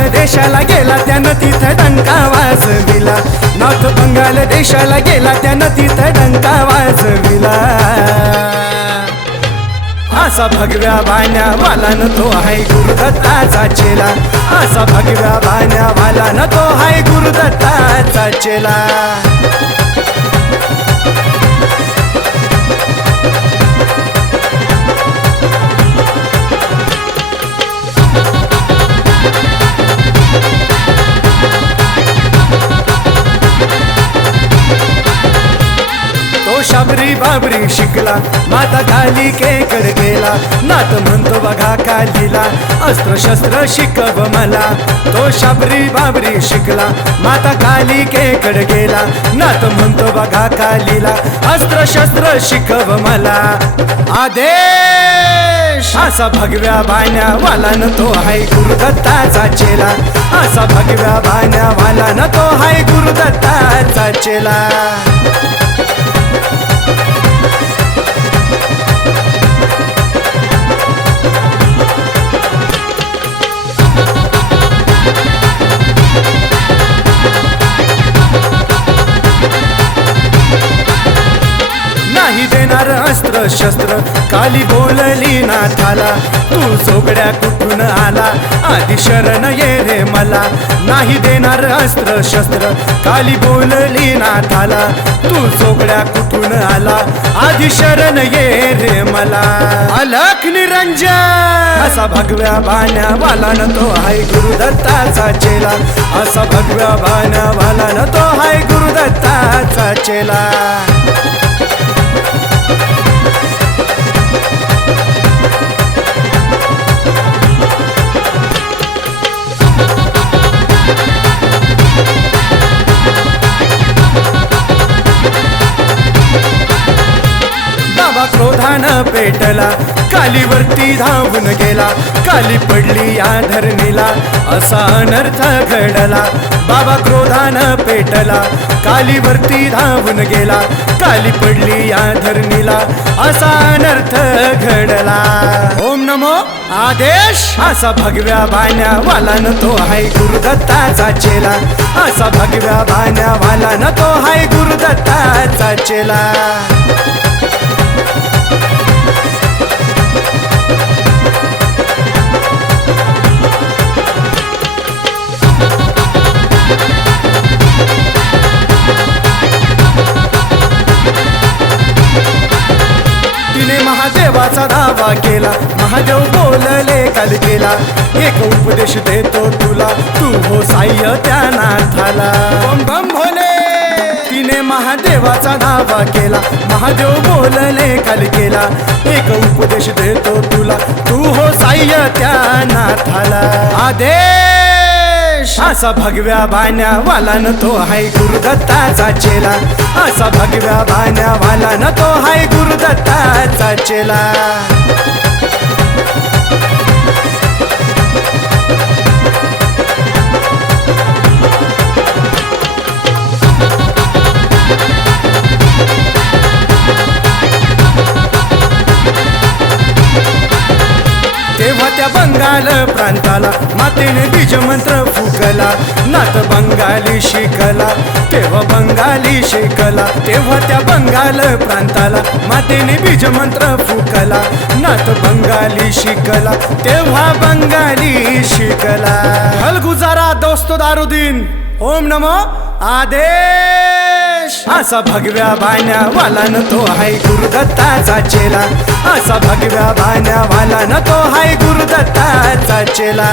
देशाला गेला त्यानं तिथं डंका वाजविला. नॉर्थ बंगाल देशाला गेला त्यानं तिथं डंका वाजविला. असा भगव्या बाण्या वाला तो हाय गुरुदत्ताचा चेला. असा भगव्या बाण्या वाला तो हाय गुरुदत्ताचा चेला. शाबरी बाबरी शिकला. माता काली केकड गेला नात म्हणतो बघा कालीला अस्त्र शस्त्र शिकव मला. तो शाबरी बाबरी शिकला. माता काली केकड गेला नात म्हणतो बघा कालीला अस्त्र शस्त्र शिकव मला. आदेश! असा भगव्या बाण्या वाला न तो हाय गुरुदत्ताचा चेला. असा भगव्या बाण्या वाला न तो हाय गुरुदत्ताचा चेला. शस्त्र. काली बोलली नाथाला तू चोगड्या कुठून आला? आधी शरण ये रे मला नाही देणार अस्त्र शस्त्र. काली बोलली नाथाला तू चोगड्या कुठून आला? आधी शरण ये रे मला. अलख निरंजन असा भगव्या बाण्यावाला न तो हाय गुरुदत्ताचा चेला. असा भगव्या बाण्यावाला न तो हाय गुरुदत्ताचा चेला. क्रोधानं पेटला कालीवरती धावून गेला काली पडली या धरणीला असा अनर्थ घडला. बाबा क्रोधानं पेटला कालीवरती धावून गेला काली पडली या धरणीला असा अनर्थ घडला. ओम नमो आदेश. असा भगव्या बाण्या वाला न तो हाय गुरुदत्ताचा चेला. असा भगव्या बाण्या वाला न तो हाय गुरुदत्ताचा चेला. महादेवाचा दावा केला. महादेव बोलले काल केला एक उपदेश देतो तुला. तू हो साह्य त्या नाथाला भोले. तिने महादेवाचा दावा केला. महादेव बोलले काल केला एक उपदेश देतो तुला. तू हो साह्य त्या नाथाला आदेश. असा भगव्या बाण्या वाला न तो हाय गुरुदत्ताचा चेला. असा भगव्या बाण्या वाला न तो हाय गुरुदत्ताचा चेला. त्या बंगाल प्रांताला. मातेने बीज मंत्र फुकला नात बंगाली शिकला. तेव्हा बंगाली शिकला. तेव्हा त्या बंगाल प्रांताला. मातेने बीज मंत्र फुकला नात बंगाली शिकला. तेव्हा बंगाली शिकला. हलगुजारा दोस्तो दारुद्दीन. ओम नमो गणेश असा भगव्या बाण्या वाला न तो हाय गुरुदत्ताचा चेला. असा भगव्या बाण्या वाला न तो हाय गुरुदत्ताचा चेला.